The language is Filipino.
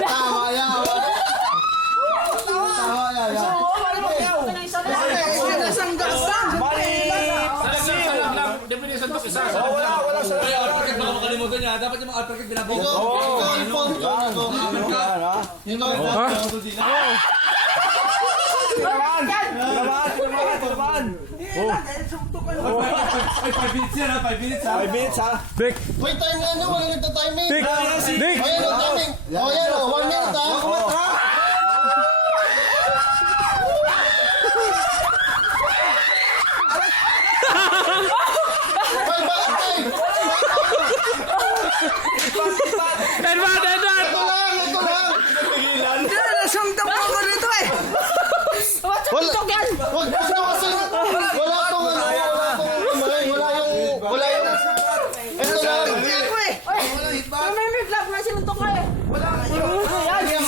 Tawa yan. Tawa yan. Definition to isa. Wala sa Alperkit baka makalimutan niya. Dapat yung mga alperkit binabuko. Tinamaan. Ay, 5 minutes yan ha. 5 minutes ha. 5 minutes ha. Dick! May time nga nyo, wala nagta-timing. Dick! Dick! Ayan o, timing. O yan o, 1 minute ha. Ay, bakit time? Edward! Edward! Ito lang, ito lang. Wala nyo kasi, wala tong ano, wala yung, ito lang. May vlog na sinuntok ko eh. Wala yan. Ano yan?